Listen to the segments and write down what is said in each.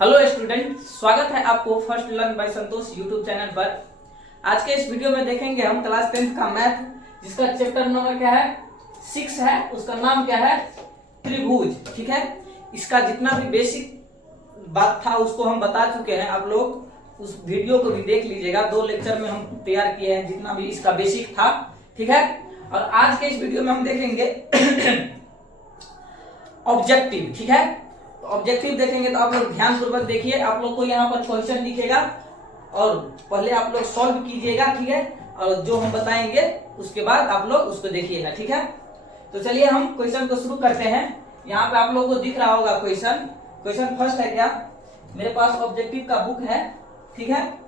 Hello student, स्वागत है आपको first learn by Santosh YouTube channel पर। आज के इस वीडियो में देखेंगे हम क्लास 10th का मैथ, जिसका चैप्टर नंबर क्या है 6 है। उसका नाम क्या है त्रिभुज। ठीक है, इसका जितना भी बेसिक बात था उसको हम बता चुके हैं। आप लोग उस वीडियो को भी देख लीजिएगा। 2 लेक्चर में हम तैयार किए हैं जितना भी इसका बेसिक था। ठीक है, और आज के इस वीडियो में हम देखेंगे ऑब्जेक्टिव। ठीक है, ऑब्जेक्टिव देखेंगे तो आप लोग ध्यान पूर्वक देखिए। आप लोग को यहाँ पर क्वेश्चन दिखेगा और पहले आप लोग सॉल्व कीजिएगा। ठीक है, और जो हम बताएंगे उसके बाद आप लोग उसको देखिएगा। ठीक है, तो चलिए हम क्वेश्चन को शुरू करते हैं। यहाँ पे आप लोगों को दिख रहा होगा क्वेश्चन फर्स्ट है क्या, मेरे पास ऑब्जेक्टिव का बुक है। ठीक है,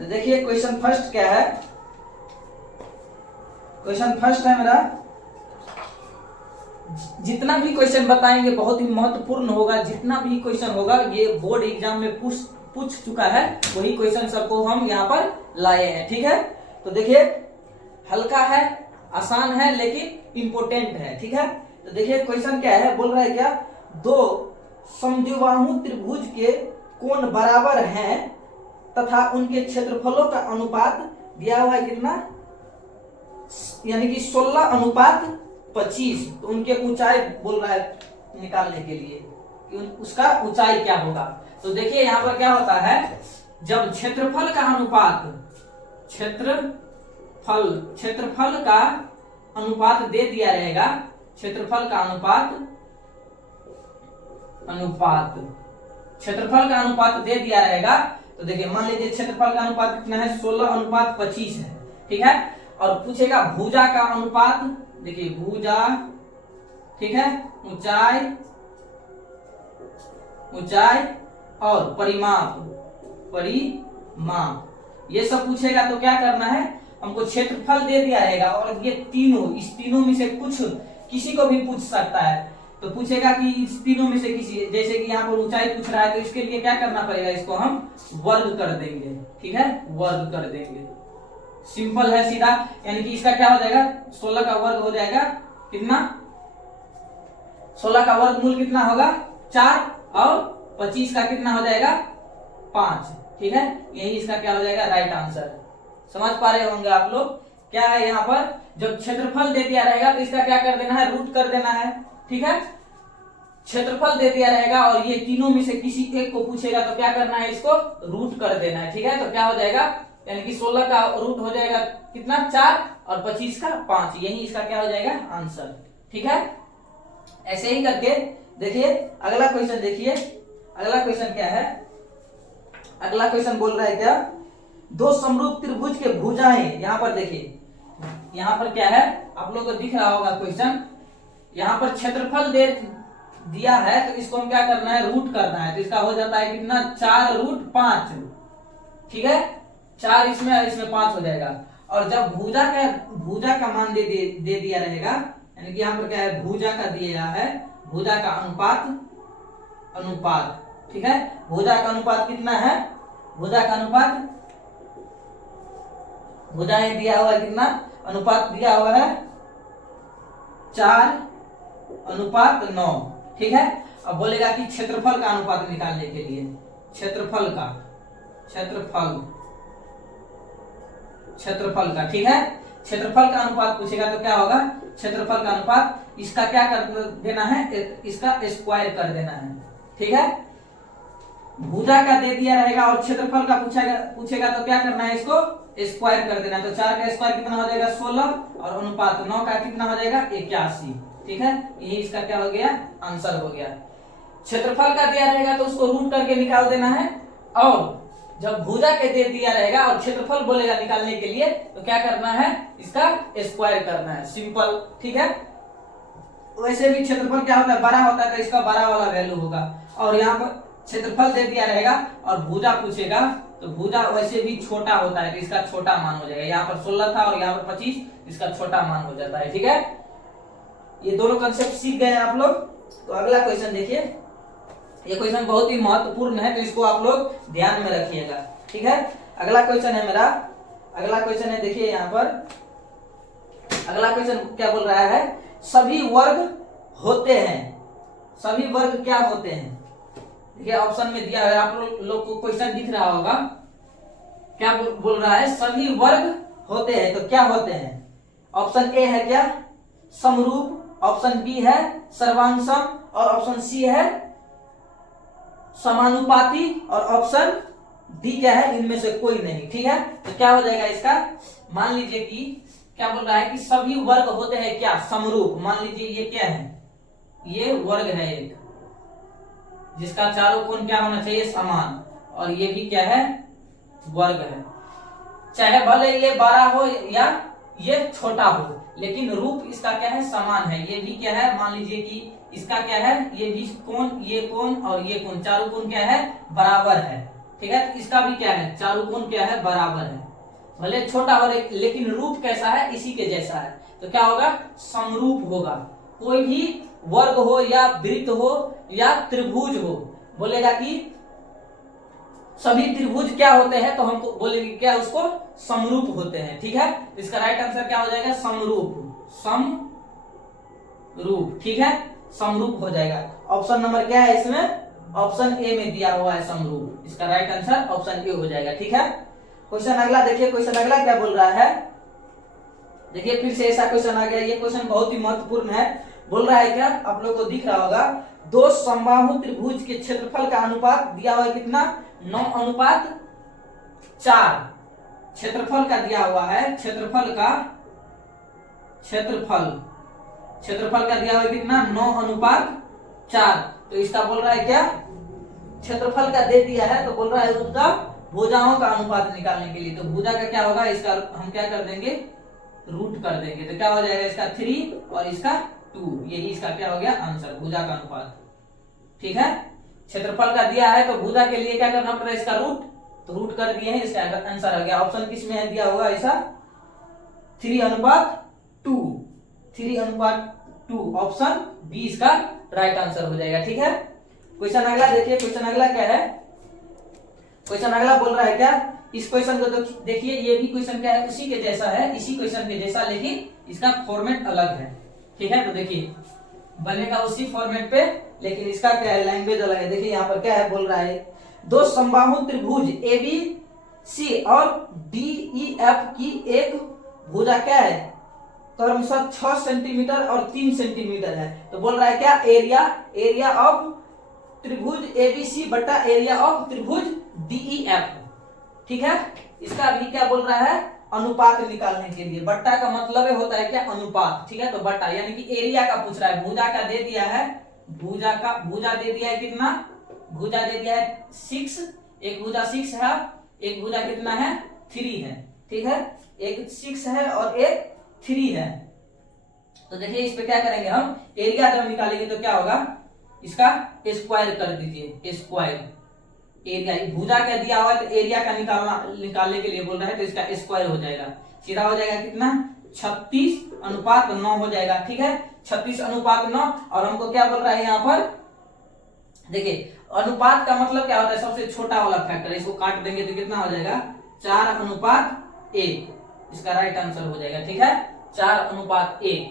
देखिए क्वेश्चन फर्स्ट क्या है। क्वेश्चन फर्स्ट है मेरा, जितना भी क्वेश्चन बताएंगे बहुत ही महत्वपूर्ण होगा। जितना भी क्वेश्चन होगा ये बोर्ड एग्जाम में पूछ चुका है, वही क्वेश्चन सबको हम यहाँ पर लाए हैं। ठीक है, तो देखिए हल्का है, आसान है, लेकिन इंपोर्टेंट है। ठीक है, तो देखिए क्वेश्चन क्या है, बोल रहा है क्या, दो समद्विबाहु त्रिभुज के कोण बराबर हैं तथा उनके क्षेत्रफलों का अनुपात दिया हुआ है कितना, यानी कि 16:25। तो उनके ऊंचाई बोल रहा है निकालने के लिए कि उसका ऊंचाई क्या होगा। तो देखिए यहाँ पर क्या होता है, जब क्षेत्रफल का अनुपात क्षेत्रफल का अनुपात दे दिया रहेगा, क्षेत्रफल का अनुपात दे दिया रहेगा। तो देखिए मान लीजिए क्षेत्रफल का अनुपात कितना है 16:25 है। ठीक है, और पूछेगा भुजा का अनुपात। देखिए भुजा, ठीक है, ऊंचाई और परिमाप ये सब पूछेगा। तो क्या करना है, हमको क्षेत्रफल दे दिया रहेगा और ये इस तीनों में से किसी को भी पूछ सकता है। तो पूछेगा कि इस तीनों में से किसी, जैसे कि यहाँ पर ऊंचाई पूछ रहा है, तो इसके लिए क्या करना पड़ेगा, इसको हम वर्ग कर देंगे। ठीक है, वर्ग कर देंगे, सिंपल है, सीधा। यानी कि इसका क्या हो जाएगा, 16 का वर्ग हो जाएगा कितना, 16 का वर्गमूल कितना होगा 4 और 25 का कितना हो जाएगा 5। ठीक है, यही इसका क्या हो जाएगा राइट आंसर। समझ पा रहे होंगे आप लोग। क्या है यहाँ पर, जब क्षेत्रफल दे दिया रहेगा तो इसका क्या कर देना है, रूट कर देना है। ठीक है, क्षेत्रफल दे दिया रहेगा और ये तीनों में से किसी एक को पूछेगा तो क्या करना है, इसको रूट कर देना है। ठीक है, तो क्या हो जाएगा, यानी कि 16 का रूट हो जाएगा कितना 4 और 25 का 5। यही इसका क्या हो जाएगा आंसर। ठीक है, ऐसे ही करके देखिए अगला क्वेश्चन। देखिए अगला क्वेश्चन क्या है, अगला क्वेश्चन बोल रहा है क्या, दो समरूप त्रिभुज के भुजाएं। यहाँ पर देखिए, यहाँ पर क्या है, आप लोगों को दिख रहा होगा क्वेश्चन। यहाँ पर क्षेत्रफल दे दिया है तो इसको हम क्या करना है, रूट करना है। तो इसका हो जाता है कितना 4√5। ठीक है, 4 इसमें और इसमें 5 हो जाएगा। और जब भुजा का मान दे दिया रहेगा, यानी कि यहाँ पर क्या है, भुजा का दिया है, भुजा का अनुपात। ठीक है, भुजा का अनुपात कितना है, भुजा दिया हुआ है कितना, अनुपात दिया हुआ है 4:9। ठीक है, अब बोलेगा कि क्षेत्रफल का अनुपात निकालने के लिए, क्षेत्रफल का। ठीक है, क्षेत्रफल का अनुपात पूछेगा तो क्या होगा, क्षेत्रफल का अनुपात इसका क्या कर देना है, इसका स्क्वायर कर देना है। ठीक है, भुजा का दे दिया रहेगा और क्षेत्रफल का पूछेगा तो क्या करना है, इसको स्क्वायर कर देना है। तो 4 का स्क्वायर कितना हो जाएगा 16 और अनुपात 9 का कितना हो जाएगा 81। ठीक है, यही इसका क्या हो गया आंसर हो गया। क्षेत्रफल का दिया रहेगा तो उसको रूट करके निकाल देना है, और जब भुजा के दे दिया रहेगा और क्षेत्रफल बोलेगा निकालने के लिए तो क्या करना है, इसका स्क्वायर करना है, सिंपल। ठीक है, वैसे भी क्षेत्रफल क्या होता है, बड़ा होता है तो इसका बड़ा वाला वैल्यू होगा। और यहाँ पर क्षेत्रफल दे दिया रहेगा और भुजा पूछेगा तो भुजा वैसे भी छोटा होता है तो इसका छोटा मान हो जाएगा। यहाँ पर 16 था और यहाँ पर 25, इसका छोटा मान हो जाता है। ठीक है, ये दोनों कंसेप्ट सीख गए आप लोग। तो अगला क्वेश्चन देखिए, ये क्वेश्चन बहुत ही महत्वपूर्ण है तो इसको आप लोग ध्यान में रखिएगा। ठीक है, अगला क्वेश्चन है मेरा, अगला क्वेश्चन है, देखिए यहाँ पर अगला क्वेश्चन क्या बोल रहा है, सभी वर्ग होते हैं, सभी वर्ग क्या होते हैं, देखिए ऑप्शन में दिया है, आप लोग को क्वेश्चन दिख रहा होगा, क्या बोल रहा है, सभी वर्ग होते हैं, तो क्या होते हैं? ऑप्शन ए है क्या, समरूप, ऑप्शन बी है सर्वांगसम, और ऑप्शन सी है समानुपाती, और ऑप्शन डी क्या है, इनमें से कोई नहीं। ठीक है, तो क्या हो जाएगा इसका, मान लीजिए कि क्या बोल रहा है कि सभी वर्ग होते हैं क्या, समरूप। मान लीजिए ये क्या है, ये वर्ग है एक, जिसका चारों कोण क्या होना चाहिए, समान, और ये भी क्या है, वर्ग है। चाहे भले ये बड़ा हो या ये छोटा हो, लेकिन रूप इसका क्या है, समान है। ये भी क्या है, मान लीजिए कि इसका क्या है, ये भी कोण, ये कोण और ये कोण, चारों कोण क्या है, बराबर है। ठीक है, तो इसका भी क्या है, चारों कोण क्या है, बराबर है। भले छोटा हो लेकिन रूप कैसा है, इसी के जैसा है, तो क्या होगा, समरूप होगा। कोई भी वर्ग हो या वृत्त हो या त्रिभुज हो, बोलेगा कि सभी त्रिभुज क्या होते हैं, तो हमको बोलेंगे क्या, उसको समरूप होते हैं। ठीक है, इसका राइट आंसर क्या हो जाएगा, समरूप, समरूप। ठीक है, समरूप हो जाएगा। ऑप्शन नंबर क्या है इसमें, ऑप्शन ए में दिया हुआ है समरूप, इसका राइट आंसर ऑप्शन ए हो जाएगा। ठीक है, क्वेश्चन अगला देखिए, क्वेश्चन अगला क्या बोल रहा है, देखिए फिर से ऐसा क्वेश्चन आ गया। ये क्वेश्चन बहुत ही महत्वपूर्ण है। बोल रहा है क्या, आप लोग को दिख रहा होगा, दो समबाहु त्रिभुज के क्षेत्रफल का अनुपात दिया हुआ है कितना, 9:4। क्षेत्रफल का दिया हुआ है, क्षेत्रफल का दिया हुआ है कितना, 9:4। तो इसका बोल रहा है क्या, क्षेत्रफल का दे दिया है, तो बोल रहा है उसका भुजाओं का अनुपात निकालने के लिए। तो भुजा का क्या होगा, इसका हम क्या कर देंगे, रूट कर देंगे, तो क्या हो जाएगा, इसका 3 और इसका 2, यही इसका क्या हो गया आंसर, भुजा का अनुपात। ठीक है, क्षेत्रफल का दिया है तो भुजा के लिए क्या करना पड़ेगा, इसका रूट, तो रूट कर दिए हैं, इसका आंसर आ गया। ऑप्शन किस में है दिया हुआ ऐसा, 3:2, 3:2, ऑप्शन बी इसका राइट आंसर हो जाएगा। ठीक है, क्वेश्चन अगला देखिए, क्वेश्चन अगला क्या है, क्वेश्चन अगला बोल रहा है क्या, इस क्वेश्चन को देखिए, ये भी क्वेश्चन क्या है, उसी के जैसा है, इसी क्वेश्चन के जैसा, लेकिन इसका फॉर्मेट अलग है। ठीक है, तो देखिए बनेगा उसी फॉर्मेट पे, लेकिन इसका क्या है, लैंग्वेज अलग है। देखिए यहाँ पर क्या है, बोल रहा है दो समबाहु त्रिभुज ABC और DEF की एक भुजा क्या है, क्रमशः 6 सेंटीमीटर और 3 सेंटीमीटर है। तो बोल रहा है क्या, एरिया ऑफ त्रिभुज ABC बटा एरिया ऑफ त्रिभुज DEF। ठीक है, इसका भी क्या बोल रहा है, अनुपात निकालने के लिए। बट्टा का मतलब होता है क्या, अनुपात। ठीक है, तो बट्टा यानी कि एरिया का पूछ रहा है, भुजा का दे दिया है, भुजा दे दिया है कितना, भुजा दे दिया है 6, एक भुजा 6 है, एक भुजा कितना है, 3 है। ठीक है, एक 6 है और एक 3 है। तो देखिए इस पे क्या करेंगे हम, एरिया जब निकालेंगे तो क्या होगा, इसका स्क्वायर कर दीजिए, स्क्वायर एरिया, भुजा का दिया हुआ है तो एरिया का निकालने के लिए बोल रहा है, तो इसका स्क्वायर हो जाएगा, सीधा हो जाएगा कितना, 36:9 हो जाएगा। ठीक है, 36:9, और हमको क्या बोल रहा है यहाँ पर, देखिए अनुपात का मतलब क्या होता है, सबसे छोटा वाला फैक्टर, इसको काट देंगे तो कितना हो जाएगा, 4:1, इसका राइट आंसर हो जाएगा। ठीक है, 4:1,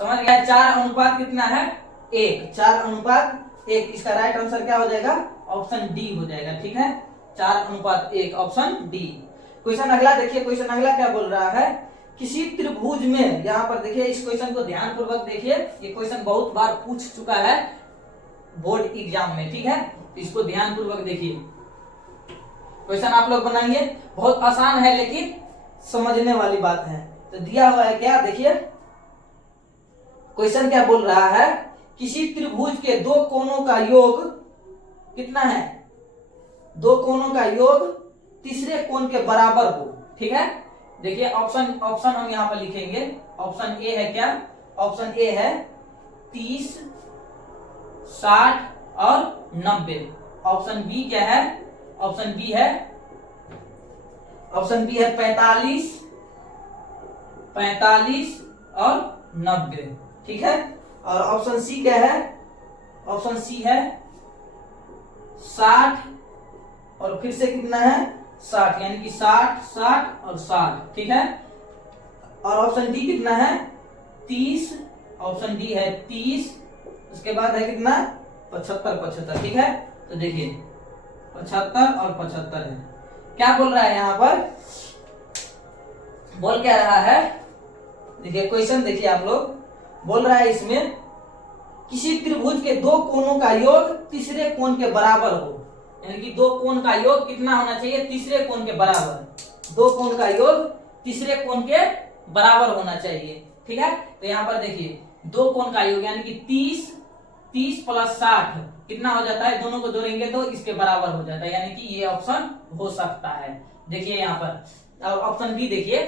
समझ गया, 4 कितना है, 1, 4:1, इसका राइट आंसर क्या हो जाएगा, ऑप्शन डी हो जाएगा। ठीक है, 4:1, ऑप्शन डी। क्वेश्चन अगला देखिए, क्वेश्चन अगला क्या बोल रहा है, किसी त्रिभुज में, यहाँ पर देखिए इस क्वेश्चन को ध्यान पूर्वक देखिए, ये क्वेश्चन बहुत बार पूछ चुका है बोर्ड एग्जाम में। ठीक है, इसको ध्यान पूर्वक देखिए, क्वेश्चन आप लोग बनाएंगे, बहुत आसान है लेकिन समझने वाली बात है। तो दिया हुआ है क्या, देखिए क्वेश्चन क्या बोल रहा है, किसी त्रिभुज के दो कोणों का योग कितना है, दो कोणों का योग तीसरे कोण के बराबर हो। ठीक है, देखिए ऑप्शन हम यहां पर लिखेंगे, ऑप्शन ए है क्या, ऑप्शन ए है 30, 60 और 90। ऑप्शन बी क्या है, ऑप्शन बी है 45 और 90। ठीक है, और ऑप्शन सी क्या है, ऑप्शन सी है 60 और फिर से कितना है 60, यानी कि 60, 60 और 60। ठीक है, और ऑप्शन डी कितना है 30, ऑप्शन डी है 30, उसके बाद है कितना 75, 75। ठीक है, तो देखिए 75 और 75 है। क्या बोल रहा है यहाँ पर, बोल क्या रहा है, देखिए क्वेश्चन देखिए आप लोग, बोल रहा है इसमें किसी त्रिभुज के दो कोणों का योग तीसरे कोण के बराबर हो, यानी कि दो कोण का योग कितना होना चाहिए, तीसरे कोण के बराबर। दो कोण का योग तीसरे कोण के बराबर होना चाहिए, ठीक है। तो यहाँ पर देखिए दो कोण का योग यानी कि 30 प्लस 60 कितना हो जाता है, दोनों को जोड़ेंगे तो इसके बराबर हो जाता है, यानी कि ये ऑप्शन हो सकता है। देखिए यहाँ पर और ऑप्शन बी देखिए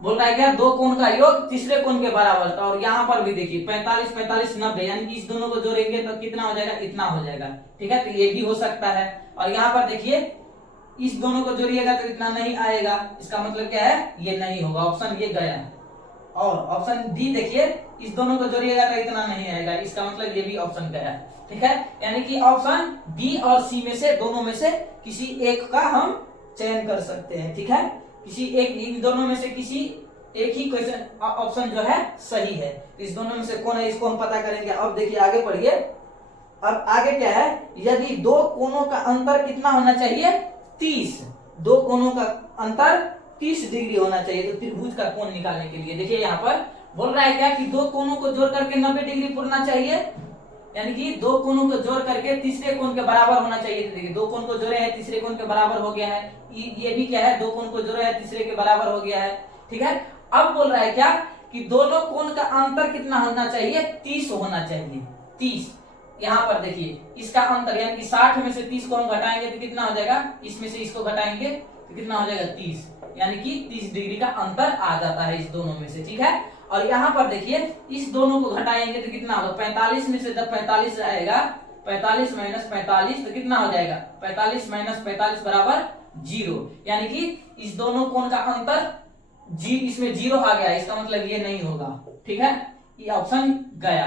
बोल रहा है क्या, दो कोण का योग तीसरे कोण के बराबर। और यहाँ पर भी देखिए 45 45 90 यानी कि इस दोनों को जोड़ेंगे तो कितना हो जाएगा, इतना हो जाएगा, ठीक है। तो ये भी हो सकता है। और यहाँ पर देखिए इस दोनों को जोड़िएगा तो इतना नहीं आएगा, इसका मतलब क्या है, ये नहीं होगा, ऑप्शन ये गया। और ऑप्शन डी देखिए इस दोनों को जोड़िएगा तो इतना नहीं आएगा, इसका मतलब ये भी ऑप्शन गया, ठीक है। यानी कि ऑप्शन बी और सी में से दोनों में से किसी एक का हम चयन कर सकते हैं, ठीक है। किसी एक, इन दोनों में से किसी एक ही क्वेश्चन ऑप्शन जो है सही है। इस दोनों में से कौन है, इसको हम पता करेंगे। अब देखिए आगे पढ़िए। अब आगे क्या है, यदि दो कोणों का अंतर कितना होना चाहिए, 30, दो कोणों का अंतर 30 डिग्री होना चाहिए तो त्रिभुज का कोण निकालने के लिए। देखिए यहाँ पर बोल रहा है क्या कि दो कोणों को जोड़ करके 90 डिग्री पूरना चाहिए, यानी कि दो कोणों को जोड़ करके तीसरे कोण के बराबर होना चाहिए। तो देखिए दो कोण को जोड़े हैं, तीसरे कोण के बराबर हो गया है। ये भी क्या है, दो कोण को जोड़े हैं, तीसरे के बराबर हो गया है, ठीक है। अब बोल रहा है क्या कि दोनों कोण का अंतर कितना होना चाहिए, 30 होना चाहिए, 30। यहाँ पर देखिए इसका अंतर यानी कि 60 में से 30 को हम घटाएंगे तो कितना हो जाएगा, इसमें से इसको घटाएंगे तो कितना हो जाएगा 30, यानी कि 30 डिग्री का अंतर आ जाता है इस दोनों में से, ठीक है। और यहाँ पर देखिए इस दोनों को घटाएंगे तो कितना होगा, 45 में से जब 45 आएगा, 45 माइनस 45 तो कितना हो जाएगा, 45 माइनस 45 बराबर 0, यानी कि इस दोनों कोण का अंतर जी, इसमें 0 आ गया, इसका मतलब ये नहीं होगा, ठीक है। ये ऑप्शन गया,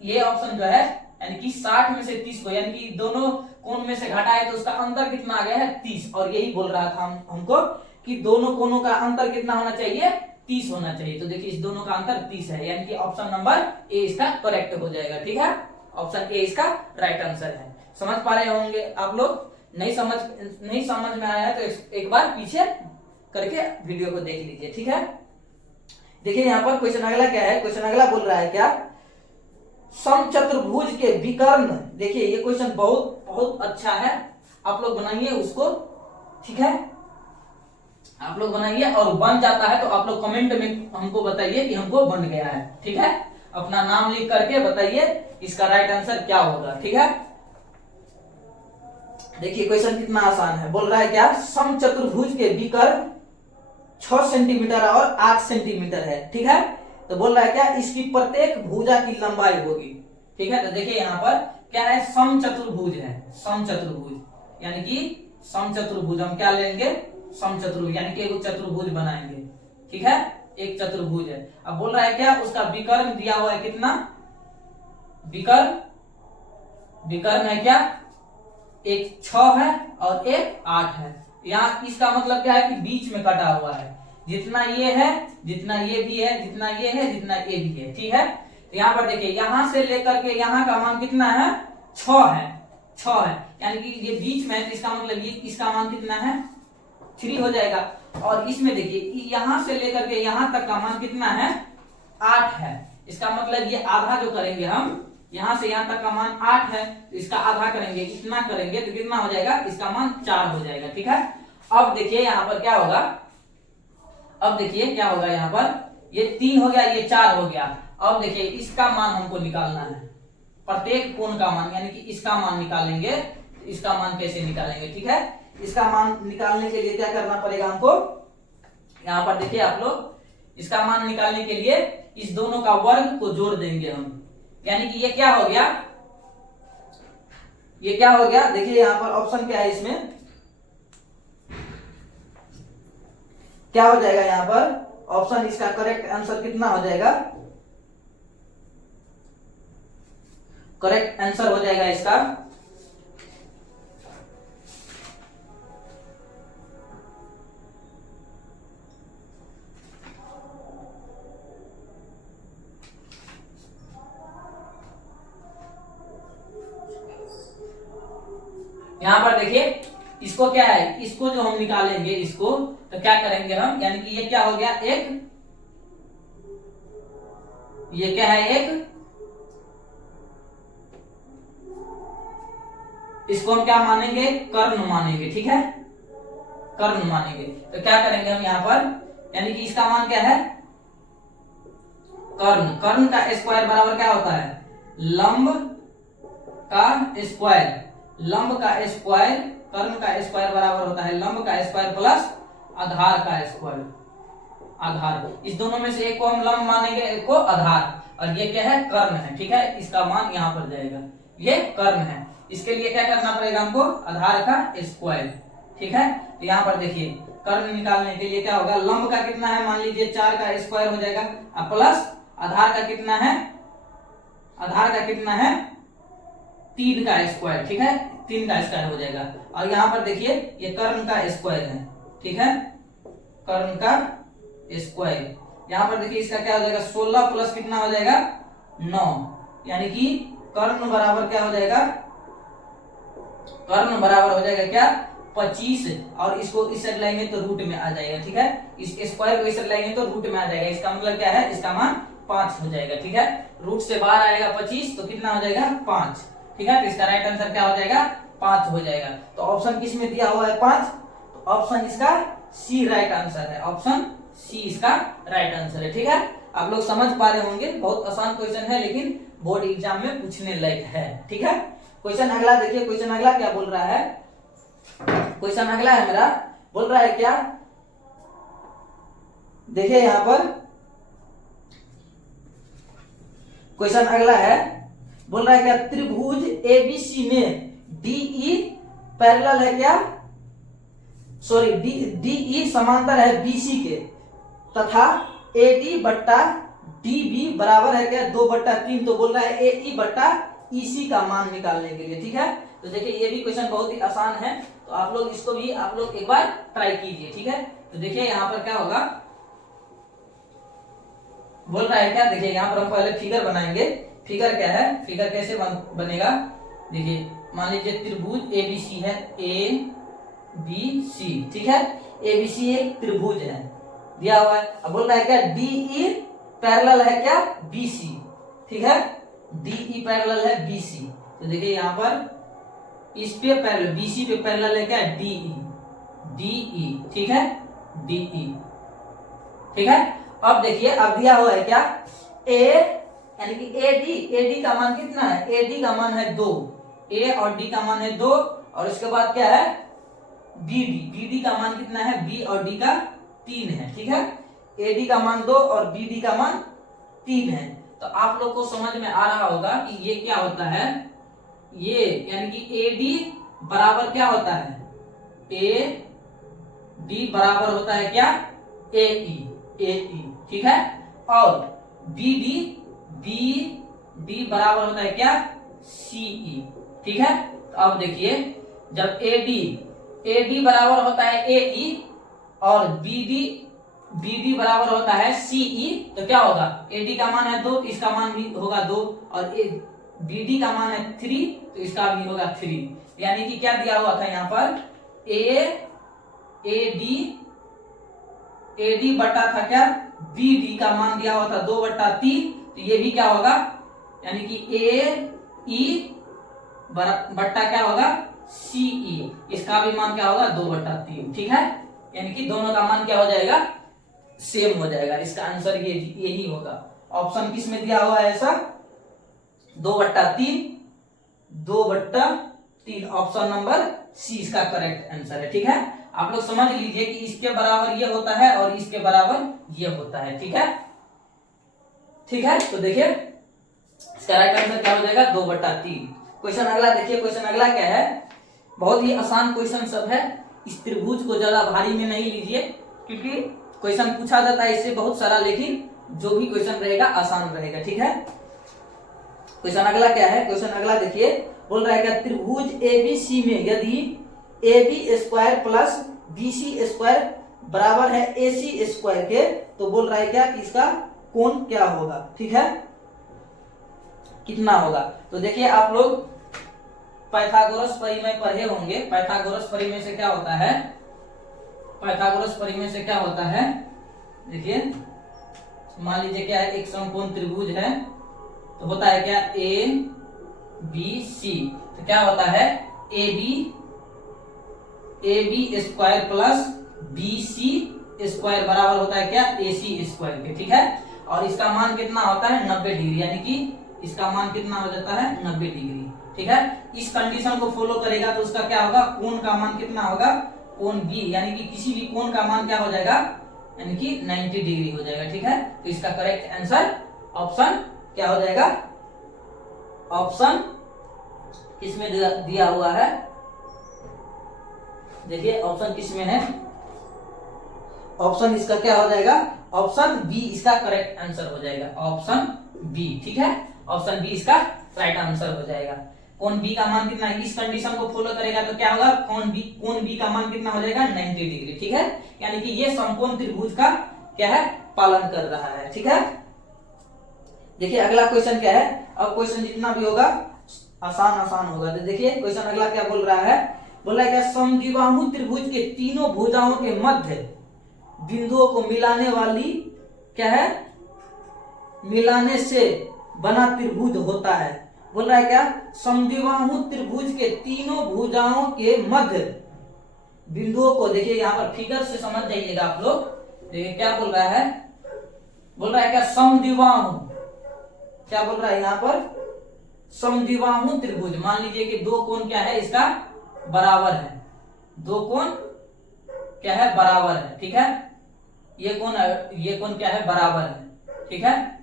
ये ऑप्शन जो है यानी कि 60 में से 30 को, यानी कि दोनों कोण में से घटाए तो उसका अंतर कितना आ गया है, 30। और यही बोल रहा था हमको कि दोनों कोणों का अंतर कितना होना चाहिए, 30 होना चाहिए। तो देखिए इस दोनों का अंतर 30 है, यानी कि ऑप्शन नंबर ए इसका करेक्ट हो जाएगा, ठीक है। ऑप्शन ए इसका राइट आंसर है। समझ पा रहे होंगे आप लोग, नहीं समझ में आया है तो एक बार पीछे करके वीडियो को देख लीजिए, ठीक है। देखिए यहाँ पर क्वेश्चन अगला क्या है, क्वेश्चन अगला बोल रहा है क्या, समचतुर्भुज के विकर्ण। देखिए ये क्वेश्चन बहुत बहुत अच्छा है, आप लोग बनाइए उसको, ठीक है। आप लोग बनाइए और बन जाता है तो आप लोग कमेंट में हमको बताइए कि हमको बन गया है, ठीक है। अपना नाम लिख करके बताइए इसका राइट आंसर क्या होगा, ठीक है। देखिए क्वेश्चन कितना आसान है, बोल रहा है क्या, समचतुर्भुज के विकर्ण 6 सेंटीमीटर और 8 सेंटीमीटर है, ठीक है। तो बोल रहा है क्या, इसकी प्रत्येक भुजा की लंबाई होगी, ठीक है। तो देखिए यहाँ पर क्या है, समचतुर्भुज है, समचतुर्भुज यानी कि समचतुर्भुज हम क्या लेंगे, समचतुर्भुज यानी कि एक चतुर्भुज बनाएंगे, ठीक है, एक चतुर्भुज है। अब बोल रहा है क्या, उसका विकर्ण दिया हुआ है कितना, विकर्ण है क्या, एक 6 है और एक 8 है। यहाँ इसका मतलब क्या है कि बीच में कटा हुआ है, जितना ये है, जितना ये भी है, जितना ये है, जितना ये भी है, ठीक है। तो यहाँ पर देखिए यहां से लेकर के यहाँ का मान कितना है, 6 है, 6 है, यानी कि ये बीच में है तो इसका मतलब ये इसका मान कितना है, 3 हो जाएगा। और इसमें देखिए यहां से लेकर के यहां तक का मान कितना है, 8 है, इसका मतलब ये आधा जो करेंगे हम, यहां से यहां तक का मान 8 है तो इसका आधा करेंगे, इतना करेंगे तो कितना हो जाएगा, इसका मान 4 हो जाएगा, ठीक है। अब देखिए यहाँ पर क्या होगा, अब देखिए क्या होगा, यहाँ पर ये 3 हो गया, ये 4 हो गया। अब देखिए इसका मान हमको निकालना है, प्रत्येक कोण का मान, यानी कि इसका मान निकालेंगे। इसका मान कैसे निकालेंगे, ठीक है। इसका मान निकालने के लिए क्या करना पड़ेगा हमको, यहाँ पर देखिए आप लोग, इसका मान निकालने के लिए इस दोनों का वर्ग को जोड़ देंगे हम, यानी कि ये क्या हो गया, ये क्या हो गया, देखिए यहाँ पर ऑप्शन क्या है, इसमें क्या हो जाएगा, यहाँ पर ऑप्शन इसका करेक्ट आंसर कितना हो जाएगा, करेक्ट आंसर हो जाएगा इसका यहाँ पर देखिए इसको क्या है, इसको जो हम निकालेंगे इसको, तो क्या करेंगे हम, यानी कि ये क्या हो गया एक, ये क्या है एक, इसको हम क्या मानेंगे, कर्ण मानेंगे, ठीक है, कर्ण मानेंगे। तो क्या करेंगे हम यहाँ पर, यानी कि इसका मान क्या है, कर्ण, कर्ण का स्क्वायर बराबर क्या होता है, लंब का स्क्वायर, लंब का स्क्वायर, कर्ण का स्क्वायर बराबर होता है लंब का स्क्वायर प्लस आधार का स्क्वायर, आधार, इस दोनों में से एक को हम लंब मानेंगे, एक को आधार, और ये क्या है, कर्ण है, ठीक है, इसका मान यहाँ पर जाएगा, ये कर्ण है। इसके लिए क्या करना पड़ेगा हमको, आधार का स्क्वायर, ठीक है। तो यहाँ पर देखिए कर्ण निकालने के लिए क्या होगा, लंब का कितना है, मान लीजिए 4 का स्क्वायर हो जाएगा, अब प्लस आधार का कितना है, आधार का कितना है 3 का स्क्वायर, ठीक है, 3 का स्क्वायर हो जाएगा। और यहाँ पर देखिए ये कर्ण का स्क्वायर है, ठीक है, कर्ण का स्क्वायर, यहाँ पर देखिए इसका क्या हो जाएगा, 16 प्लस कितना हो जाएगा 9, यानी कि कर्ण बराबर क्या हो जाएगा, कर्ण बराबर हो जाएगा क्या 25, और इसको इस साइड लाएंगे तो रूट में आ जाएगा, ठीक है, इस स्क्वायर को इस साइड लाएंगे तो रूट में आ जाएगा, इसका मतलब क्या है, इसका मान 5 हो जाएगा, ठीक है, रूट से बाहर आएगा 25 तो कितना हो जाएगा 5, ठीक है, तो इसका राइट आंसर क्या हो जाएगा 5 हो जाएगा। तो ऑप्शन किस में दिया हुआ है 5, तो ऑप्शन इसका सी राइट आंसर है, ऑप्शन सी इसका राइट आंसर है, ठीक है। आप लोग समझ पा रहे होंगे, बहुत आसान क्वेश्चन है लेकिन बोर्ड एग्जाम में पूछने लायक है, ठीक है। क्वेश्चन अगला देखिए, क्वेश्चन अगला क्या बोल रहा है, क्वेश्चन अगला है मेरा, बोल रहा है क्या, देखिए यहां पर क्वेश्चन अगला है, बोल रहा है क्या, त्रिभुज एबीसी में डीई पैरेलल है क्या, सॉरी डीई समांतर है बीसी के, तथा एडी बट्टा डीबी बराबर है क्या 2/3, तो बोल रहा है एई बट्टा ईसी का मान निकालने के लिए, ठीक है। तो देखिए ये भी क्वेश्चन बहुत ही आसान है, तो आप लोग इसको भी आप लोग एक बार ट्राई कीजिए, ठीक है। तो देखिए यहाँ पर क्या होगा, बोल रहा है क्या, देखिए यहाँ पर हम पहले फिगर बनाएंगे, फिगर क्या है, फिगर कैसे बनेगा, देखिए मान लीजिए त्रिभुज एबीसी है, ए बी सी, ठीक है, एबीसी एक त्रिभुज है दिया हुआ है, अब बोल रहा है क्या डीई पैरेलल है क्या बीसी, ठीक है, डीई पैरेलल है बीसी, तो देखिए यहाँ पर इस पे पैरेलल, बीसी पे पैरेलल है क्या डीई, डीई, ठीक है, डीई, ठीक है। अब देखिए अब दिया हुआ है क्या ए, यानी कि एडी, एडी का मान कितना है, एडी का मान है 2, ए और डी का मान है 2, और उसके बाद क्या है बीडी, बीडी का मान कितना है, बी और डी का 3 है, ठीक है, एडी का मान 2 और बीडी का मान 3 है। तो आप लोग को समझ में आ रहा होगा कि ये क्या होता है, ये यानी कि एडी बराबर क्या होता है, ए डी बराबर होता है क्या एई, एई, ठीक है, और बी डी, बी डी बराबर होता है क्या सीई, ठीक है। तो अब देखिए जब एडी, एडी बराबर होता है एई और बीडी बराबर होता है सीई, तो क्या होगा, एडी का मान है 2 तो इसका मान भी होगा 2, और बीडी का मान है 3 तो इसका भी होगा 3, यानी कि क्या दिया हुआ था यहाँ पर एडी बटा था क्या बीडी का मान दिया हुआ था 2/3, तो ये भी क्या होगा, यानी कि ए ई बट्टा क्या होगा सीई, इसका भी मान क्या होगा 2/3, ठीक है, यानी कि दोनों का मान क्या हो जाएगा सेम हो जाएगा, इसका आंसर ये यही होगा। ऑप्शन किस में दिया हुआ है ऐसा 2/3, 2/3, ऑप्शन नंबर सी इसका करेक्ट आंसर है, ठीक है। आप लोग समझ लीजिए कि इसके बराबर ये होता है और इसके बराबर ये होता है, ठीक है, ठीक है। तो देखिए इसका राइट आंसर क्या हो जाएगा 2/3। क्वेश्चन अगला देखिए, क्वेश्चन अगला क्या है, बहुत ही आसान क्वेश्चन सब है, इस त्रिभुज को ज्यादा भारी में नहीं लीजिए क्योंकि क्वेश्चन पूछा जाता है इससे बहुत सारा, लेकिन जो भी क्वेश्चन रहेगा आसान रहेगा, ठीक है। क्वेश्चन अगला क्या है, क्वेश्चन अगला देखिए, बोल रहा है क्या त्रिभुज एबीसी में यदि AB square plus BC square बराबर है AC स्क्वायर के, तो बोल रहा है क्या कि इसका कोण क्या होगा, ठीक है, कितना होगा। तो देखिए आप लोग पाइथागोरस परिमेय पढ़े होंगे। पाइथागोरस परिमेय से क्या होता है, पाइथागोरस परिमेय से क्या होता है, देखिए मान लीजिए क्या है, एक समकोण त्रिभुज है तो होता है क्या, ए बी सी, तो क्या होता है A B square plus B C square बराबर होता है क्या, ए सी स्क्वायर के, ठीक है। और इसका मान कितना होता है 90 डिग्री, यानी कि इसका मान कितना हो जाता है 90 डिग्री, ठीक है। इस कंडीशन को फॉलो करेगा तो उसका क्या होगा, कोण का मान कितना होगा, कोण बी, यानी कि किसी भी कोण का मान क्या हो जाएगा, यानी कि 90 डिग्री हो जाएगा, ठीक है। तो इसका करेक्ट आंसर ऑप्शन क्या हो जाएगा, ऑप्शन किसमें दिया हुआ है, देखिए ऑप्शन किसमें है, ऑप्शन इसका क्या हो जाएगा, ऑप्शन बी इसका करेक्ट आंसर हो जाएगा, ऑप्शन बी, ठीक है। ऑप्शन बी इसका राइट आंसर हो जाएगा। कोण बी का मान कितना है, इस कंडीशन को फॉलो करेगा तो क्या होगा, कोण बी का मान कितना हो जाएगा 90 डिग्री, ठीक है। यानी कि ये समकोण त्रिभुज का क्या है, पालन कर रहा है, ठीक है। देखिए अगला क्वेश्चन क्या है, अब क्वेश्चन जितना भी होगा आसान होगा। तो देखिए क्वेश्चन अगला क्या बोल रहा है, बोल रहा है क्या, समद्विबाहु त्रिभुज के तीनों भुजाओं के मध्य बिंदुओं को मिलाने वाली क्या है, मिलाने से बना त्रिभुज होता है। बोल रहा है क्या, समद्विबाहु त्रिभुज के तीनों भुजाओं के मध्य बिंदुओं को, देखिए यहाँ पर फिगर से समझ जाइएगा आप लोग। देखिए क्या बोल रहा है, बोल रहा है क्या, समद्विबाहु, क्या बोल रहा है यहाँ पर, समद्विबाहु त्रिभुज, मान लीजिए कि दो कोण क्या है इसका बराबर है, दो कोण क्या है बराबर है, ठीक है। ये कोण क्या है बराबर है, ठीक है।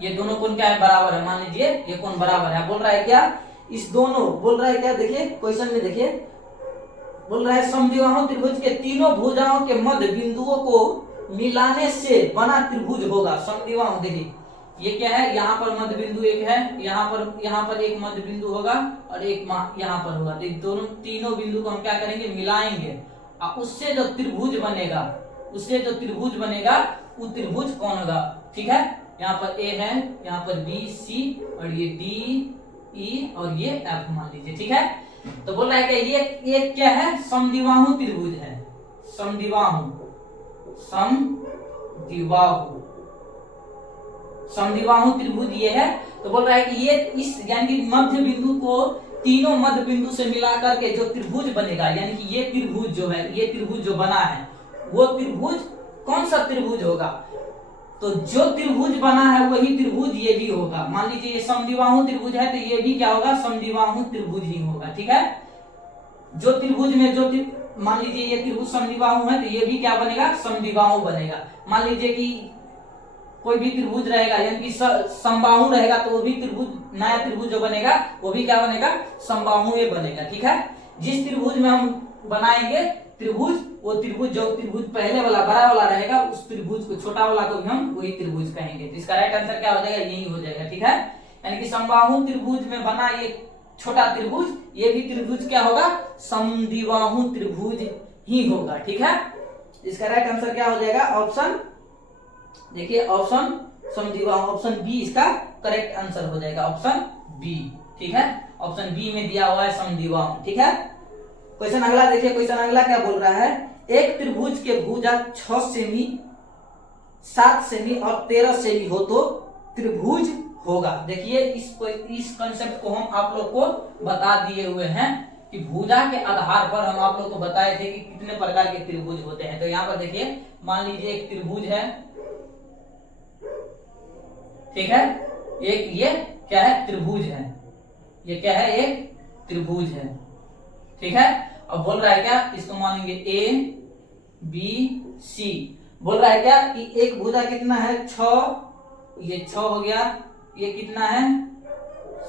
ये दोनों कोण क्या है बराबर है, मान लीजिए ये कोण बराबर है। बोल रहा है क्या, इस दोनों, बोल रहा है क्या, देखिए क्वेश्चन में देखिए बोल रहा है समद्विबाहु त्रिभुज के तीनों भुजाओं के मध्य बिंदुओं को मिलाने से बना त्रिभुज होगा। समद्विबाहु देखिए ये क्या है, यहाँ पर मध्य बिंदु एक है, यहाँ पर एक मध्य बिंदु होगा और एक यहाँ पर होगा, तो दोनों तीनों बिंदु को हम क्या करेंगे, मिलाएंगे, और उससे जो त्रिभुज बनेगा, वो त्रिभुज कौन होगा, ठीक है। यहाँ पर ए है, यहाँ पर बी सी और ये डी ई और ये एफ मान लीजिए, ठीक है। तो बोल रहा है कि ये क्या है, समद्विबाहु त्रिभुज है, समद्विबाहु त्रिभुज ये है। तो बोल रहा है कि ये इस यानी कि मध्य बिंदु को तीनों मध्य बिंदु से मिलाकर के जो त्रिभुज बनेगा, यानी कि ये त्रिभुज जो है, ये त्रिभुज जो बना है, वो त्रिभुज कौन सा त्रिभुज होगा, तो जो त्रिभुज बना है वही त्रिभुज ये भी होगा। मान लीजिए ये समद्विबाहु त्रिभुज है तो ये भी क्या होगा, समद्विबाहु त्रिभुज ही होगा, ठीक है। जो त्रिभुज में मान लीजिए ये त्रिभुज समद्विबाहु है तो ये भी क्या बनेगा, समद्विबाहु बनेगा। मान लीजिए कि कोई भी त्रिभुज रहेगा, यानी कि समबाहु रहेगा तो वो भी त्रिभुज, नया त्रिभुज जो बनेगा वो भी क्या बनेगा, समबाहु ये बनेगा, ठीक है। जिस त्रिभुज में हम बनाएंगे त्रिभुज, वो त्रिभुज जो त्रिभुज पहले वाला बड़ा वाला रहेगा, उस त्रिभुज को, छोटा वाला को भी हम वही त्रिभुज कहेंगे। तो इसका राइट आंसर क्या हो जाएगा, यही हो जाएगा, ठीक है। यानी कि समबाहु त्रिभुज में बना ये छोटा त्रिभुज, ये भी त्रिभुज क्या होगा, समद्विबाहु त्रिभुज ही होगा, ठीक है। इसका राइट आंसर क्या हो जाएगा, ऑप्शन, देखिए ऑप्शन समद्विबाहु, ऑप्शन बी इसका करेक्ट आंसर हो जाएगा, ऑप्शन बी, ठीक है। ऑप्शन बी में दिया हुआ है समद्विबाहु, ठीक है। क्वेश्चन अगला देखिए, क्वेश्चन अगला क्या बोल रहा है, एक त्रिभुज के भुजा 6 सेमी, 7 सेमी और 13 सेमी हो तो त्रिभुज होगा। देखिए इस कंसेप्ट को हम आप लोग को बता दिए हुए हैं कि भुजा के आधार पर हम आप लोग को बताए थे कि कितने प्रकार के त्रिभुज होते हैं। तो यहाँ पर देखिए, मान लीजिए एक त्रिभुज है, ठीक है, एक ये क्या है, त्रिभुज है, ये क्या है, एक त्रिभुज है, ठीक है। अब बोल रहा है क्या, इसको मानेंगे ए बी सी। बोल रहा है क्या कि एक भुजा कितना है 6, ये 6 हो गया, ये कितना है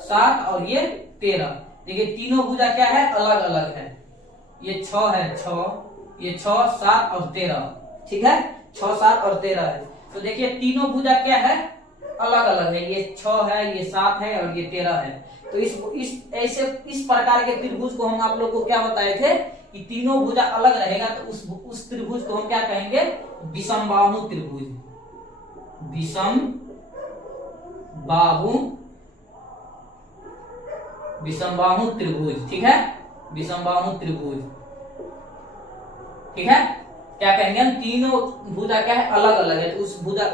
7 और ये 13। देखिए तीनों भुजा क्या है, अलग अलग है, ये 6 है, 6, ये 6 7 और 13, ठीक है, 6 7 और 13 है। तो देखिए तीनों भुजा क्या है, अलग अलग है, ये 6 है, ये 7 है और ये 13 है। तो इस प्रकार के त्रिभुज को हम आप लोग को क्या बताए थे कि तीनों भुजा अलग रहेगा तो उस त्रिभुज को हम क्या कहेंगे, विषमबाहु त्रिभुज, विषम बाहु विषमबाहु त्रिभुज, ठीक है, विषमबाहु त्रिभुज, ठीक है। क्या कहेंगे हम, तीनों भुजा क्या है, अलग अलग है, तो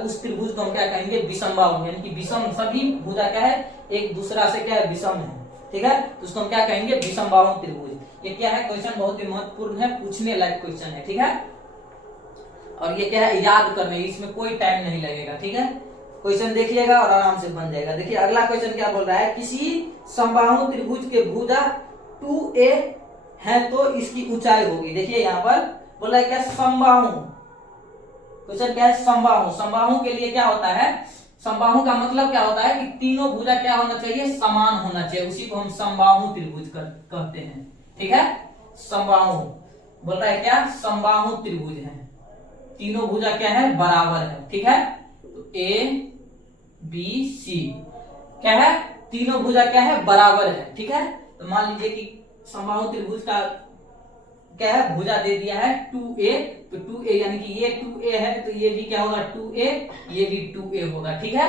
उस त्रिभुज को हम क्या कहेंगे, विषमबाहु, यानी कि विषम, सभी भुजा क्या है, एक दूसरा से क्या है, विषम है, ठीक है, तो उसको हम क्या कहेंगे, विषमबाहु त्रिभुज। ये क्या है, क्वेश्चन बहुत ही महत्वपूर्ण है, पूछने लायक क्वेश्चन है, ठीक है। और ये क्या है, याद करने, इसमें कोई टाइम नहीं लगेगा, ठीक है, क्वेश्चन देखिएगा और आराम से बन जाएगा। देखिए अगला क्वेश्चन क्या बोल रहा है, किसी समबाहु त्रिभुज के भुजा 2a है तो इसकी ऊंचाई होगी। देखिए यहाँ पर बोल रहा है क्या, समबाहु, क्वेश्चन क्या है, समबाहु, समबाहु के लिए क्या होता है, समबाहु का मतलब क्या होता है कि तीनों भुजा क्या होना चाहिए, समान होना चाहिए, उसी को हम समबाहु त्रिभुज कहते हैं, ठीक है। समबाहु बोल रहा है क्या, समबाहु त्रिभुज है, तीनों भुजा क्या है, बराबर है, ठीक है, तो ए बी सी क्या है, तीनों भुजा क्या है, बराबर है, ठीक है। तो मान लीजिए कि समबाहु त्रिभुज का क्या है, भुजा दे दिया है 2a, तो 2a यानी कि ये 2a है तो ये भी क्या होगा, 2a, ये भी 2a होगा, ठीक है।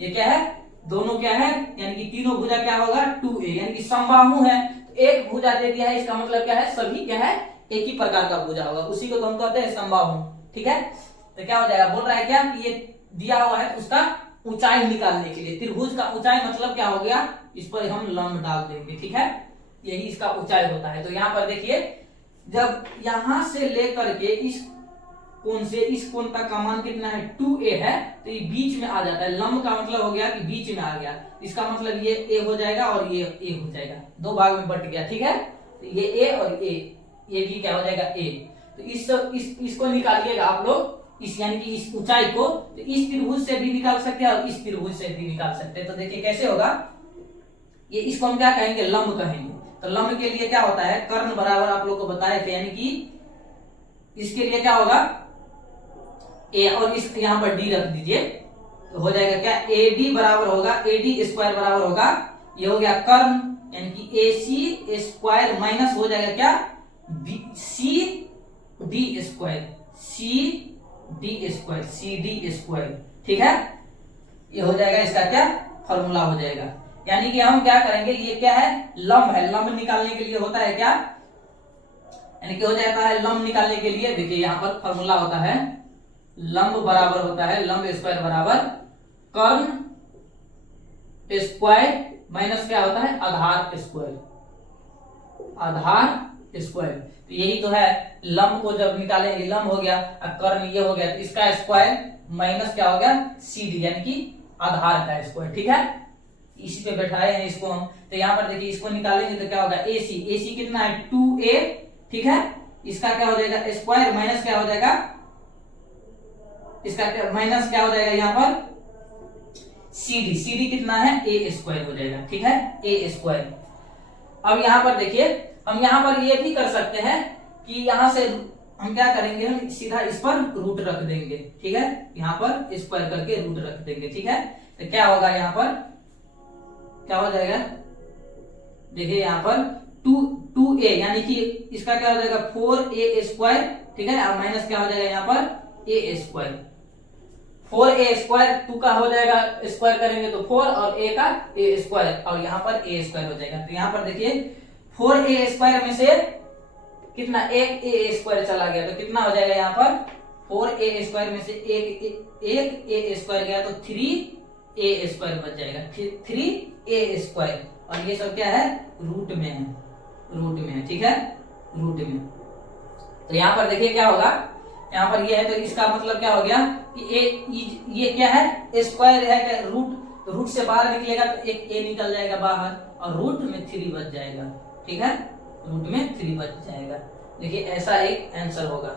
ये क्या है, दोनों क्या है, यानी कि तीनों भुजा क्या होगा, 2a, यानी कि समबाहु है, तो एक भुजा दे दिया है, इसका मतलब क्या है, सभी क्या है, एक ही प्रकार का भुजा होगा, उसी को तो हम कहते हैं समबाहु, ठीक है। तो क्या हो जाएगा, बोल रहा है क्या कि ये दिया हुआ है, उसका ऊंचाई निकालने के लिए, त्रिभुज का ऊंचाई मतलब क्या हो गया, इस पर हम लंब डाल देंगे, ठीक है, यही इसका ऊंचाई होता है। तो यहाँ पर देखिए, जब यहां से लेकर के इस कोण से इस कोण तक का मान कितना है, 2a है, तो ये बीच में आ जाता है, लंब का मतलब हो गया कि बीच में आ गया, इसका मतलब ये a हो जाएगा और ये a हो जाएगा, दो भाग में बट गया, ठीक है, तो ये a और ये भी क्या हो जाएगा, a। तो इसको निकालिएगा आप लोग, इस यानी कि इस ऊंचाई को, तो इस त्रिभुज से भी निकाल सकते हैं और इस त्रिभुज से भी निकाल सकते हैं। तो देखिए कैसे होगा, ये इसको हम क्या कहेंगे, लंब कहेंगे। तो लंब के लिए क्या होता है, कर्ण बराबर आप लोग को बताए थे, यानी कि इसके लिए क्या होगा, a और इस यहाँ पर d रख दीजिए, तो हो जाएगा क्या, ad बराबर होगा, ad स्क्वायर बराबर होगा, ये हो गया कर्ण, यानी कि ac स्क्वायर माइनस हो जाएगा क्या, cd स्क्वायर, cd स्क्वायर, ठीक है। ये हो जाएगा इसका क्या, फॉर्मूला हो जाएगा। यानी कि हम क्या करेंगे, ये क्या है, लंब है, लंब निकालने के लिए होता है क्या, यानी कि हो जाता है लंब निकालने के लिए, देखिए यहाँ पर फॉर्मूला होता है, लंब बराबर होता है, लंब स्क्वायर बराबर कर्ण स्क्वायर माइनस क्या होता है, आधार स्क्वायर, आधार स्क्वायर। तो यही तो है, लंब को जब निकालेंगे, लंब हो गया और कर्ण ये हो गया, तो इसका स्क्वायर माइनस क्या हो गया, cd यानी कि आधार का स्क्वायर, ठीक है। इसी पे बैठाए हैं इसको हम, तो यहाँ पर देखिए इसको निकालेंगे तो क्या होगा, ac कितना है, 2a, ठीक है, इसका क्या हो जाएगा, स्क्वायर माइनस क्या हो जाएगा, इसका माइनस क्या हो जाएगा, यहाँ पर cd कितना है, a स्क्वायर हो जाएगा, ठीक है, a स्क्वायर। अब यहाँ पर देखिए, हम यहाँ पर ये भी कर सकते हैं कि यहाँ से हम क्या करेंगे, हम सीधा इस पर रूट रख देंगे, ठीक है, यहाँ पर स्क्वायर करके रूट रख देंगे, ठीक है। तो क्या होगा, यहाँ पर क्या हो जाएगा, देखिए यहाँ पर 2a यानी कि इसका क्या हो जाएगा, 4a स्क्वायर, ठीक है, और माइनस क्या हो जाएगा यहाँ पर a स्क्वायर, 4a स्क्वायर 2 का हो जाएगा, स्क्वायर करेंगे तो 4 और a का a स्क्वायर, और यहाँ पर a स्क्वायर हो जाएगा। तो यहाँ पर देखिए 4a स्क्वायर में से कितना, एक a स्क्वायर चला गया, तो कितना हो जाएगा यहाँ पर, 4a स्क्वायर में से एक a स्क्वायर गया तो 3a स्क्वायर बच जाएगा, 3a स्क्वायर, और ये सब क्या है, रूट में है, रूट में है, ठीक है, रूट में। तो यहाँ पर देखिए क्या होगा, यहाँ पर ये है, तो इसका मतलब क्या हो गया कि ये क्या है, स्क्वायर है, रूट से बाहर निकलेगा तो एक a निकल जाएगा बाहर, और रूट में 3 बच जाएगा, ठीक है, रूट में 3 बच जाएगा। देखिए ऐसा एक आंसर होगा,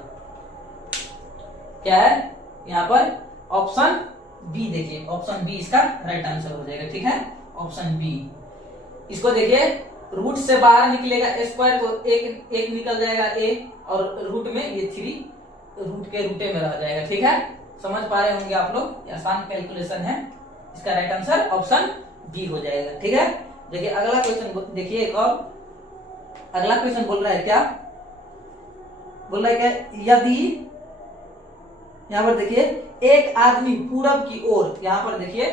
क्या है यहाँ पर ऑप्शन बी, देखिए ऑप्शन बी इसका राइट आंसर हो जाएगा, ठीक है, ऑप्शन बी। इसको देखिए, रूट से बाहर निकलेगा स्क्वायर तो एक निकल जाएगा a, और रूट में ये 3 रूट के रूटे में रह जाएगा, ठीक है, समझ पा रहे होंगे आप लोग, आसान कैलकुलेशन है, इसका राइट आंसर ऑप्शन बी हो जाएगा, ठीक है। देखिए अगला क्वेश्चन देखिए, एक और अगला क्वेश्चन बोल रहा है क्या, बोल रहा है क्या, यदि यहाँ पर देखिए एक आदमी पूरब की ओर, यहाँ पर देखिए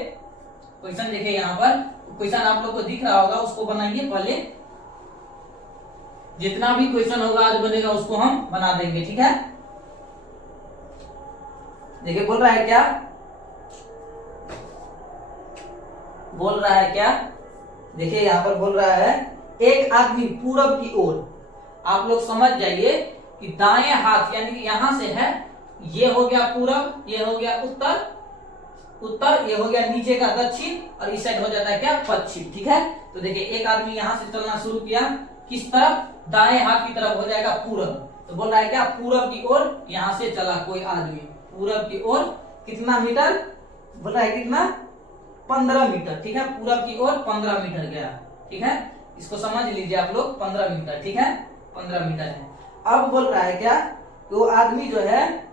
क्वेश्चन देखिए, यहाँ पर क्वेश्चन आप लोग को दिख रहा होगा, उसको बनाइए पहले। जितना भी क्वेश्चन होगा आज बनेगा उसको हम बना देंगे, ठीक है। देखिए बोल रहा है क्या, बोल रहा है क्या, देखिए यहां पर बोल रहा है एक आदमी पूरब की ओर, आप लोग समझ जाइए कि दाएं हाथ यानी कि यहां से है, ये हो गया पूरब, ये हो गया उत्तर, उत्तर ये हो गया नीचे का दक्षिण, और इस साइड हो जाता है क्या, पश्चिम, ठीक है। तो देखिए एक आदमी यहां से चलना शुरू किया, किस तरफ, दाएं हाथ की तरफ हो जाएगा पूरब। तो बोल रहा है क्या, पूरब की ओर यहां से चला कोई आदमी, पूरब की ओर कितना मीटर, बोल रहा है कितना, 15 मीटर, ठीक है। पूरब की ओर 15 मीटर गया, ठीक है। इसको समझ लीजिए आप लोग, 15 मीटर, ठीक है, 15 मीटर है। अब बोल रहा है क्या, तो आदमी जो है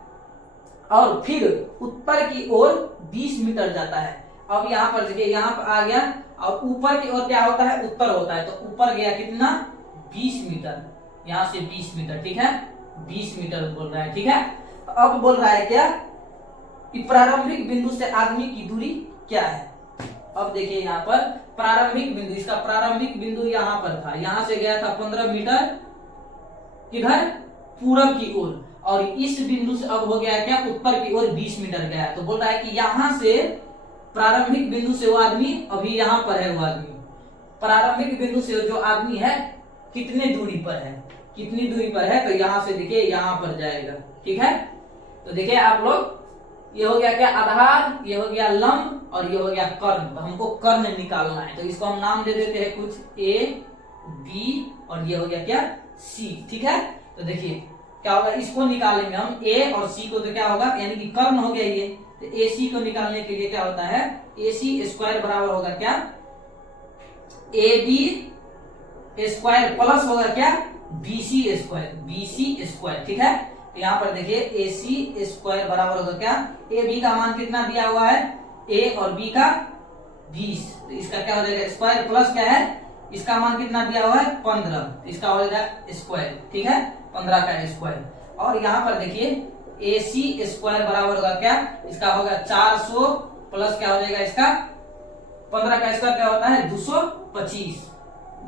और फिर उत्तर की ओर 20 मीटर जाता है। अब यहाँ पर देखिए, यहाँ पर आ गया, और ऊपर की ओर क्या होता है, उत्तर होता है, तो ऊपर गया कितना, 20 मीटर, यहाँ से 20 मीटर, ठीक है, 20 मीटर बोल रहा है, ठीक है। अब बोल रहा है क्या कि प्रारंभिक बिंदु से आदमी की दूरी क्या है। अब देखिए यहाँ पर प्रारंभिक बिंदु, इसका प्रारंभिक बिंदु यहाँ पर था, यहां से गया था 15 मीटर किधर, पूरब की ओर, और इस बिंदु से अब हो गया क्या, उत्तर की ओर 20 मीटर गया। तो बोल रहा है कि यहां से प्रारंभिक बिंदु से वो आदमी, अभी यहां पर है वो आदमी, प्रारंभिक बिंदु से जो आदमी है कितने दूरी पर है, कितनी दूरी पर है, तो यहां से देखिए यहां पर जाएगा, ठीक है। तो देखिए आप लोग, ये हो गया क्या, आधार, ये हो गया लंब, और ये हो गया कर्ण। तो हमको कर्ण निकालना है, तो इसको हम नाम दे देते हैं कुछ ए बी, और ये हो गया क्या, सी, ठीक है। तो देखिए क्या होगा, इसको निकालेंगे हम, ए और सी को, तो क्या होगा, यानी कि कर्ण हो गया ये। तो ए सी को निकालने के लिए क्या होता है, ए सी स्क्वायर बराबर होगा क्या, ए बी स्क्वायर प्लस होगा क्या, B C square, B C square, ठीक है। तो यहाँ पर देखिए ए सी स्क्वायर बराबर होगा क्या, ए बी का मान कितना दिया हुआ है, ए और बी का 20, तो इसका क्या हो जाएगा स्क्वायर, प्लस क्या है, इसका मान कितना दिया हुआ है 15, तो इसका हो जाएगा स्क्वायर, ठीक है, 15 का स्क्वायर। और यहाँ पर देखिए ए सी स्क्वायर बराबर होगा क्या, इसका होगा 400 प्लस क्या हो जाएगा इसका, 15 का स्क्वायर क्या होता है 225,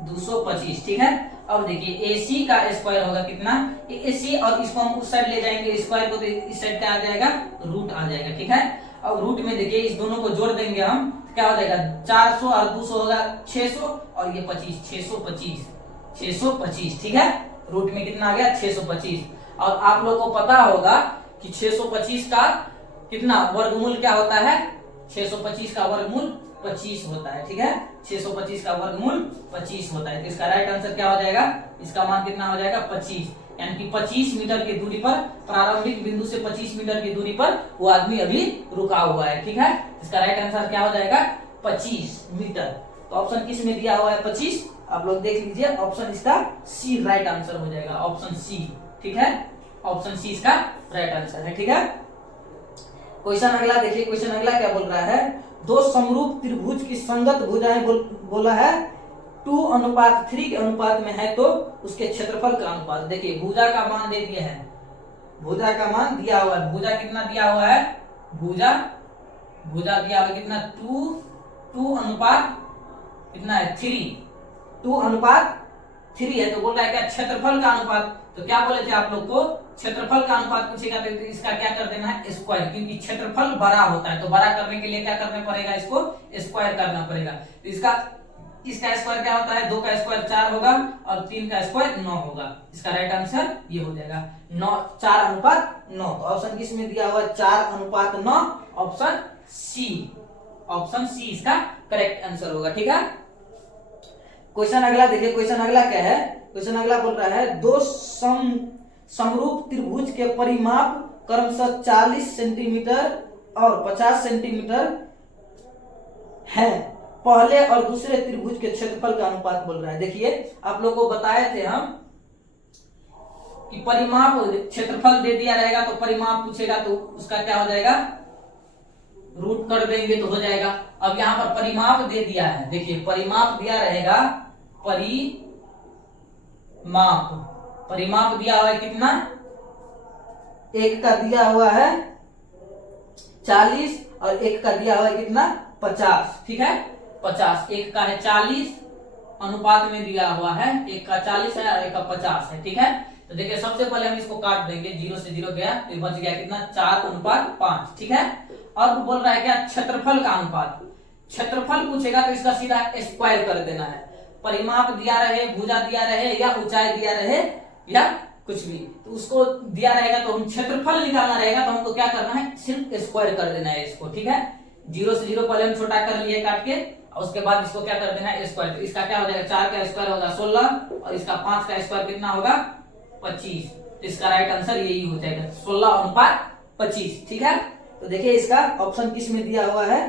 225, ठीक है। अब देखिए ए सी का स्क्वायर होगा कितना, ए सी, और इसको हम उस साइड ले जाएंगे स्क्वायर को, तो इस साइड क्या आ जाएगा, रूट आ जाएगा, ठीक है। अब रूट में देखिए इस दोनों को जोड़ देंगे हम, क्या हो जाएगा 400 और 200 होगा 600, और ये 25, 625, 625, ठीक है। रूट में कितना आ गया 625। और आप लोगों को पता होगा कि 625 का कितना वर्गमूल क्या होता है, 625 का वर्गमूल 25 होता है, ठीक है, 625 का वर्गमूल 25 होता है। तो इसका राइट आंसर क्या हो जाएगा, इसका मान कितना हो जाएगा 25, यानी कि 25 मीटर की दूरी पर, प्रारंभिक बिंदु से 25 मीटर की दूरी पर वो आदमी अभी रुका हुआ है, ठीक है। इसका राइट आंसर क्या हो जाएगा 25 मीटर। तो ऑप्शन किस में दिया हुआ है 25, आप लोग देख लीजिए, ऑप्शन इसका सी राइट आंसर हो जाएगा, ऑप्शन सी, ठीक है, ऑप्शन सी इसका राइट आंसर है, ठीक है। क्वेश्चन अगला देखिए, क्वेश्चन अगला क्या बोल रहा है, दो समरूप त्रिभुज की संगत भुजाएं बोला है 2:3 के अनुपात में है, तो उसके क्षेत्रफल का अनुपात। देखिए भुजा का मान दे दिया है, भुजा का मान दिया हुआ है, भुजा कितना दिया हुआ है, भुजा दिया हुआ है कितना 2 अनुपात कितना है 3, 2:3 है। तो बोल रहा है क्या क्षेत्रफल का अनुपात, तो क्या बोले थे आप लोग को, क्षेत्रफल का अनुपात पूछेगा तो इसका क्या कर देना है स्क्वायर, क्योंकि क्षेत्रफल बड़ा होता है, तो बड़ा करने के लिए क्या करना पड़ेगा, इसको स्क्वायर करना पड़ेगा। तो इसका स्क्वायर क्या होता है, 2 का स्क्वायर 4 होगा, और 3 का स्क्वायर 9 होगा। इसका राइट आंसर ये हो जाएगा 4:9। तो ऑप्शन किस में दिया हुआ है 4:9, ऑप्शन सी, ऑप्शन सी इसका करेक्ट आंसर होगा, ठीक है। क्वेश्चन अगला देखिए, क्वेश्चन अगला क्या है, क्वेश्चन अगला बोल रहा है दो समरूप त्रिभुज के परिमाप क्रमशः 40 सेंटीमीटर और 50 सेंटीमीटर है, पहले और दूसरे त्रिभुज के क्षेत्रफल का अनुपात बोल रहा है। देखिए आप लोगों को बताए थे हम कि परिमाप, क्षेत्रफल दे दिया रहेगा तो परिमाप पूछेगा तो उसका क्या हो जाएगा, रूट कर देंगे तो हो जाएगा। अब यहाँ पर परिमाप दे दिया है, देखिए परिमाप दिया रहेगा, परिमाप दिया हुआ है कितना, एक का दिया हुआ है 40 और एक का दिया हुआ है कितना 50, ठीक है। 50, एक का है 40 अनुपात में दिया हुआ है, एक का 40 है और एक का 50 है। ठीक है, तो देखिए सबसे पहले हम इसको काट देंगे, 0 से 0 गया तो बच गया कितना 4:5। ठीक है, अब बोल रहा है क्या क्षेत्रफल का अनुपात, क्षेत्रफल पूछेगा तो इसका सीधा स्क्वायर कर देना है। परिमाप दिया रहे, भुजा दिया रहे या ऊंचाई दिया रहे या कुछ भी, तो उसको दिया रहेगा तो हम क्षेत्रफल निकालना रहेगा तो हमको क्या करना है, सिर्फ स्क्वायर कर देना है इसको। ठीक है, 0 से 0 पहले हम छोटा कर लिए काट के, और उसके बाद इसको क्या कर देना है स्क्वायर। तो इसका क्या हो जाएगा, 4 का स्क्वायर होगा 16 और इसका 5 का स्क्वायर कितना होगा 25। तो इसका राइट आंसर यही हो जाएगा 16:25। ठीक है, तो देखिए इसका ऑप्शन किस में दिया हुआ है,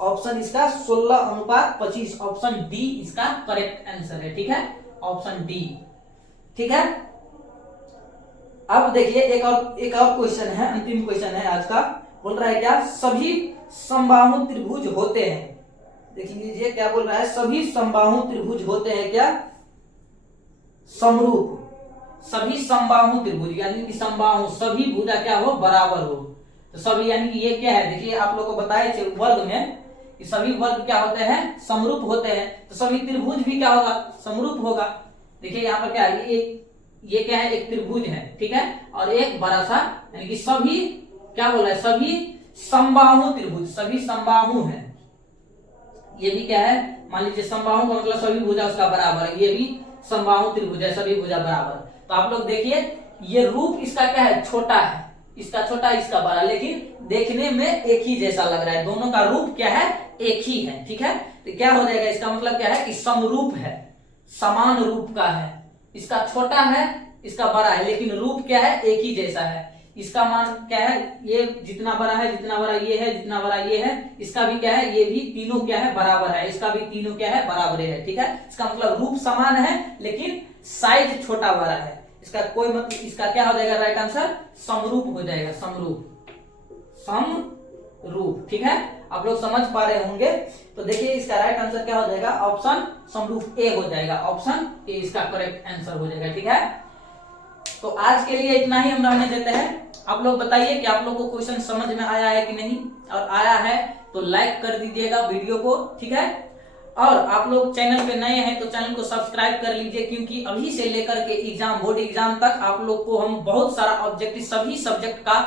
ऑप्शन इसका 16:25, ऑप्शन डी इसका करेक्ट आंसर है। ठीक है, ऑप्शन डी। ठीक है, अब देखिए एक और क्वेश्चन है, अंतिम क्वेश्चन है आज का। बोल रहा है क्या सभी समबाहु त्रिभुज होते हैं, देख लीजिए क्या बोल रहा है, सभी समबाहु त्रिभुज होते हैं क्या समरूप। सभी समबाहु त्रिभुज यानी कि समबाहु सभी भुजा क्या हो बराबर हो, तो सभी यानी कि ये क्या है, देखिए आप लोगों को बताए वर्ग में कि सभी वर्ग क्या होते हैं समरूप होते हैं, तो सभी त्रिभुज भी क्या होगा समरूप होगा। देखिए यहाँ पर क्या है, ये क्या है एक त्रिभुज है। ठीक है, और एक बड़ा सा यानी कि सभी क्या बोला है, सभी समबाहु त्रिभुज, सभी समबाहु है। ये भी क्या है, मान लीजिए समबाहु का मतलब सभी भुजा उसका बराबर है, ये भी समबाहु त्रिभुज है, सभी भुजा बराबर। तो आप लोग देखिए ये रूप इसका क्या है छोटा है, इसका छोटा इसका बड़ा, लेकिन देखने में एक ही जैसा लग रहा है, दोनों का रूप क्या है एक ही है। ठीक है, तो क्या हो जाएगा, इसका मतलब क्या है कि समरूप है, समान रूप का है। इसका छोटा है इसका बड़ा है, लेकिन रूप क्या है एक ही जैसा है। इसका मान क्या है, ये जितना बड़ा है जितना बड़ा ये है जितना बड़ा ये है, इसका भी क्या है, ये भी तीनों क्या है बराबर है, इसका भी तीनों क्या है बराबर है। ठीक है, इसका मतलब रूप समान है लेकिन साइज छोटा बड़ा है। इसका कोई मतलब, इसका क्या हो जाएगा राइट आंसर समरूप हो जाएगा, समरूप, समरूप। ठीक है, आप लोग समझ पा रहे होंगे। तो देखिए इसका राइट आंसर क्या हो जाएगा, ऑप्शन समरूप ए हो जाएगा, ऑप्शन ए इसका करेक्ट आंसर हो जाएगा। ठीक है, तो आज के लिए इतना ही हम रहने देते हैं। आप लोग बताइए कि आप लोग को क्वेश्चन समझ में आया है कि नहीं, और आया है तो लाइक कर दीजिएगा वीडियो को। ठीक है, और आप लोग चैनल पे नए हैं तो चैनल को सब्सक्राइब कर लीजिए, क्योंकि अभी से लेकर के एग्जाम बोर्ड एग्जाम तक आप लोग को हम बहुत सारा ऑब्जेक्टिव सभी सब्जेक्ट का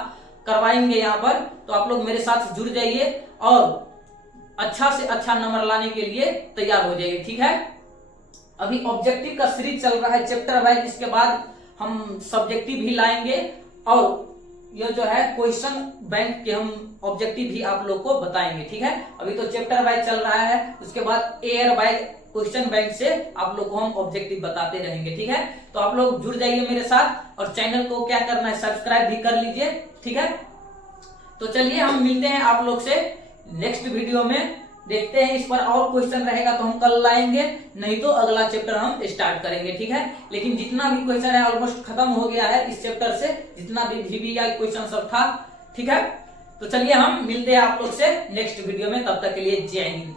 करवाएंगे यहाँ पर। तो आप लोग मेरे साथ जुड़ जाइए और अच्छा से अच्छा नंबर लाने के लिए तैयार हो जाइए। ठीक है, अभी ऑब्जेक्टिव का सीरीज चल रहा है चैप्टर वाइज, इसके बाद हम सब्जेक्टिव भी लाएंगे और ये जो है क्वेश्चन बैंक के हम ऑब्जेक्टिव भी आप लोग को बताएंगे। ठीक है, अभी तो चैप्टर वाइज चल रहा है, उसके बाद एयर वाइज क्वेश्चन बैंक से आप लोग को हम ऑब्जेक्टिव बताते रहेंगे। ठीक है, तो आप लोग जुड़ जाइए मेरे साथ और चैनल को क्या करना है सब्सक्राइब भी कर लीजिए। ठीक है, तो चलिए हम मिलते हैं आप लोग से नेक्स्ट वीडियो में, देखते हैं इस पर और क्वेश्चन रहेगा तो हम कल लाएंगे, नहीं तो अगला चैप्टर हम स्टार्ट करेंगे। ठीक है, लेकिन जितना भी क्वेश्चन है ऑलमोस्ट खत्म हो गया है इस चैप्टर से, जितना भी VBI क्वेश्चन सब था। ठीक है, तो चलिए हम मिलते हैं आप लोग से नेक्स्ट वीडियो में, तब तक के लिए जय हिंद।